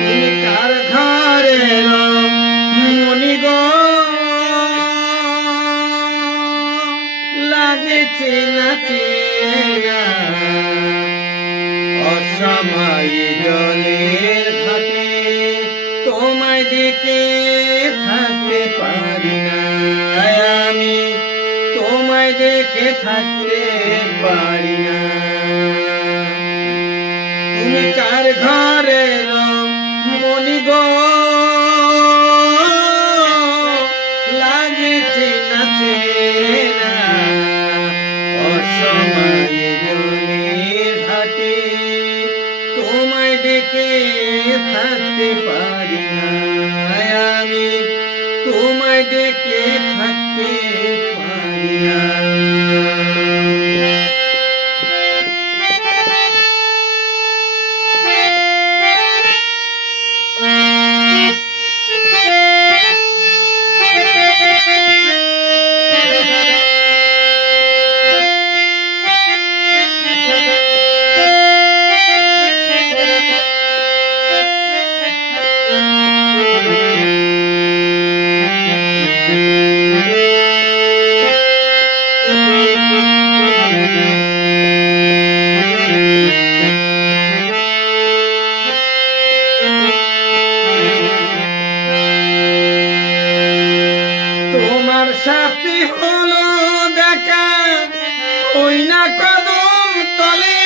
তুমি কার ঘরের মনি গো, লাগেছে না চেনা অসময় জলের ঘাটে, তোমায় দেখে থাকতে পারি না আমি, তোমায় দেখে থাকতে পারি না। তুমি কার ঘরের মনি গো, লাগেছে না চেনা অসময় জলের ঘাটে, তোমায় দেখে থাকতে পারি না আমি, তোমায় দেখে থাকতে পারি না। তোমার সাথে হলো দেখা ওই না কদম তলে,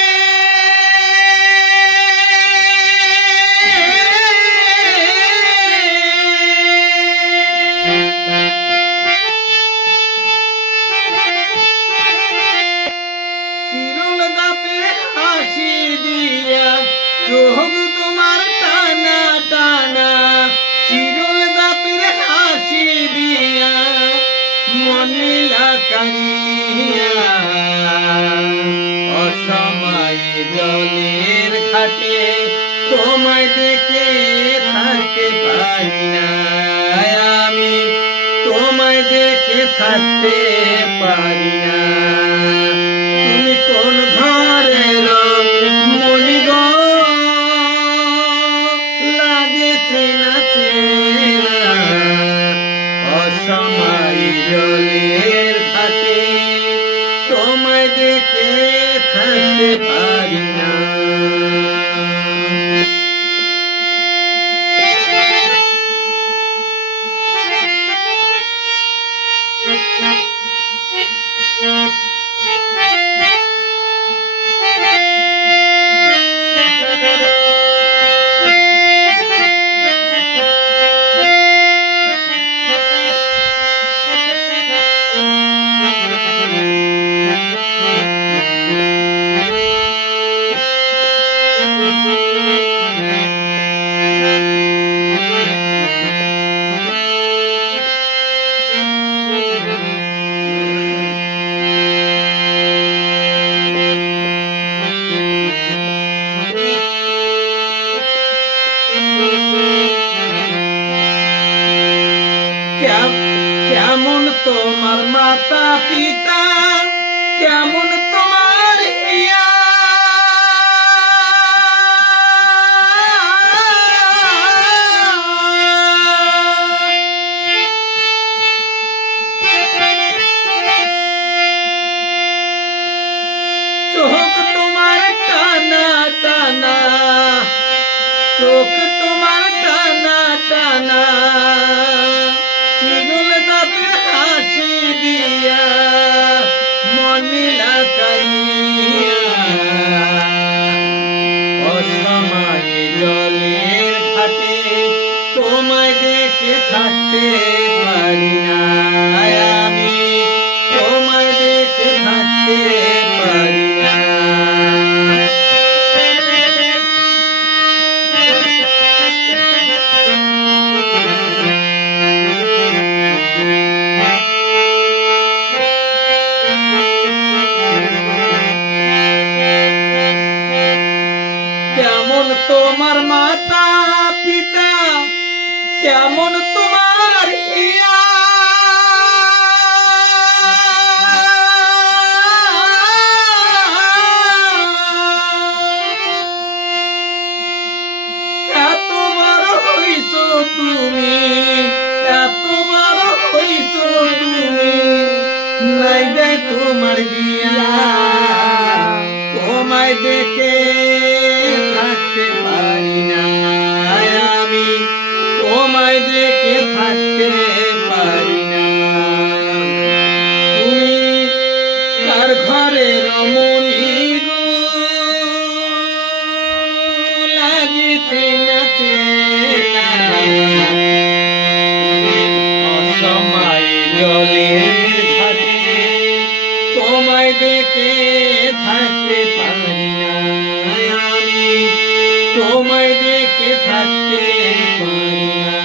চিরল দাঁতে হাসি দিয়া চোখ তোমার টানা টানা, চিরল দাঁতের হাসি দিয়া মনিলা কারিয়া অসময় জলের ঘাটে, তোমায় দেখে থাকতে পারি না আমি, তোমায় দেখে থাকতে পারি না। তুমি কোন ঘরের মনি গো, লাগেছে না চেনা অসময় জলের ঘাটে, তোমায় দেখে থাকতে পারি না। কেমন তোমার মাতা পিতা, কেমন তোমার হিয়া, চোখ তোমার টানা টানা, চোখ তোমার টানা টানা, চিরল দাঁতের হাসি দিয়া মনিলা কারিয়া অসময় জলের ঘাটে, তোমায় দেখে থাকতে পারি না আমি, তোমায় দেখে থাকতে পারি না। কেমন তোমার মাতা পিতা, কেমন তোমার হিয়া, আরে রমণী গো লাগিতে না চেনা অসময়ে জলের ঘাটে তোমায় দেখে থাকতে পারি না আমি তোমায় দেখে থাকতে পারি না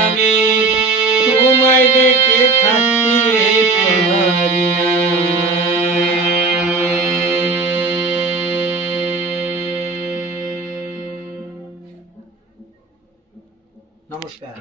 আমি তোমায় দেখে থাকতে পারি না। নমস্কার।